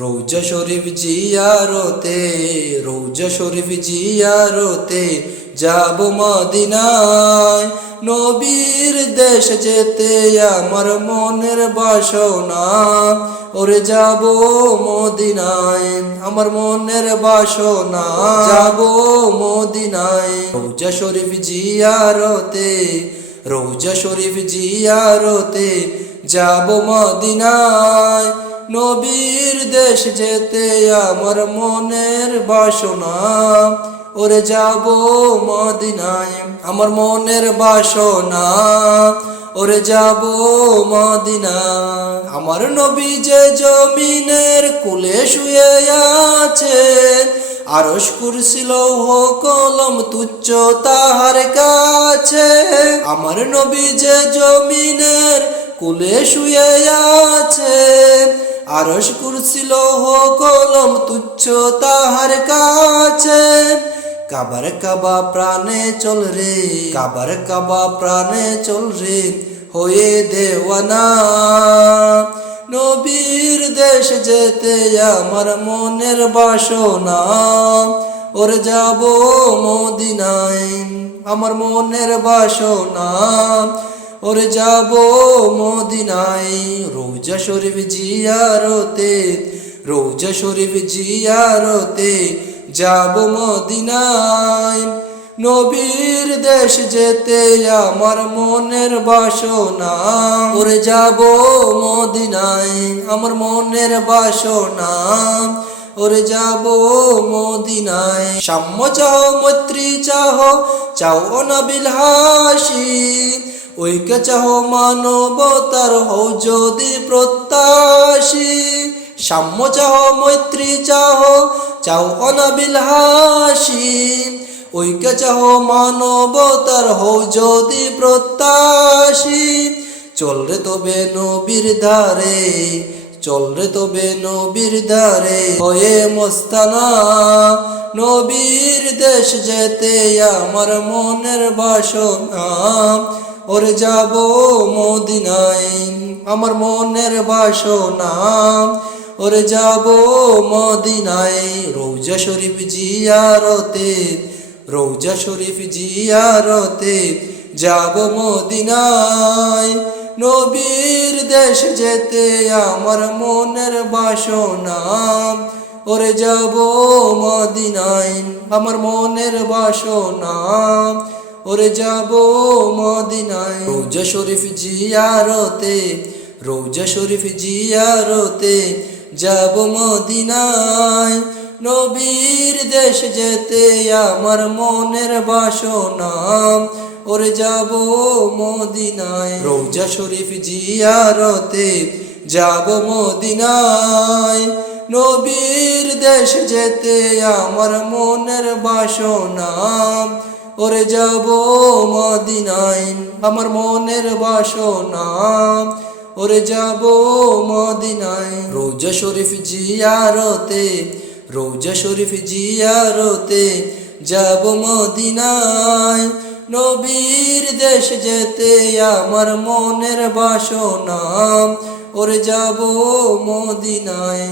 রৌজা শরীফ জিয়ারতে, রৌজা শরীফ জিয়ারতে যাব মদিনায়। নবীর দেশ যেতে আমার মনের বাসনা, ওরে যাব মদিনায় আমার মনের বাসনা, যাব মদিনায়। রৌজা শরীফ জিয়ারতে, রৌজা শরীফ জিয়ারতে যাব মদিনায়। নবীর দেশ যেতে আমার মনের বাসনা, ওরে যাব মদিনায় আমার মনের বাসনা, ওরে যাব মদিনায়। আমার নবী যে জমিনের কুলে শুয়ে আছে, আরশ কুরসি লৌহ কলম তুচ্ছ তাহার কাছে। আমার নবী যে জমিনের কুলে শুয়ে আছে, আরশ কুরসি লৌহ কলম তুচ্ছ তাহার কাছে। কাবার কাবা প্রাণে চল রে, কাবার কাবা প্রাণে চল রে হয়ে দেওয়ানা। নবীর দেশ যেতে আমার মনের বাসনা, ওরে যাব মদিনায় আমার মনের বাসনা, ওরে যাব মদিনায়। রৌজা শরীফ জিয়ারতে, রৌজা শরীফ জিয়ারতে যাব মদিনায়। নবীর দেশ যেতে আমার মনের বাসনা, ওরে যাব মদিনায় আমার মনের বাসনা, ওরে যাব মদিনায়। সাম্য চাও মৈত্রী চাহ, চাও অনাবিল হাসি, ঐক্য চাহ মানবতার হও যদি প্রত্যাশী। সাম্য চাহ মৈত্রী চাহ, চাও অনাবিল হাসি, ঐক্য চাহ মানবতার হও যদি প্রত্যাশী। চল রে তবে নবীর ধারে, চল রে তবে নবীর ধারে হয়ে মস্তানা। নবীর দেশ যেতে আমার মনের বাসনা, ওরে যাব মদিনায় আমার মনের বাসনা, ওরে যাব মদিনায়। রৌজা শরীফ জিয়ারতে, রৌজা শরীফ জিয়ারতে যাব মদিনায়। নবীর দেশ যেতে আমার মনের বাসনা, ওরে যাব মদিনায় আমার মনের বাসনা, ওরে যাব মদিনায়। রৌজা শরীফ জিয়ারতে, রৌজা শরীফ জিয়ারতে যাব মদিনায়। নবীর দেশ যেতে আমার মনের বাসনা, ওরে যাব মদিনায়। রৌজা শরীফ জিয়ারতে যাব মদিনায়। নবীর দেশ যেতে আমার মনের বাসনা, ওরে যাব মদিনায় আমার মনের বাসনা, ওরে যাব মদিনায়। রৌজা শরীফ জিয়ারতে, রৌজা শরীফ জিয়ারতে যাব মদিনায়। নবীর দেশ যেতে আমার মনের বাসনা, ওরে যাব মদিনায়।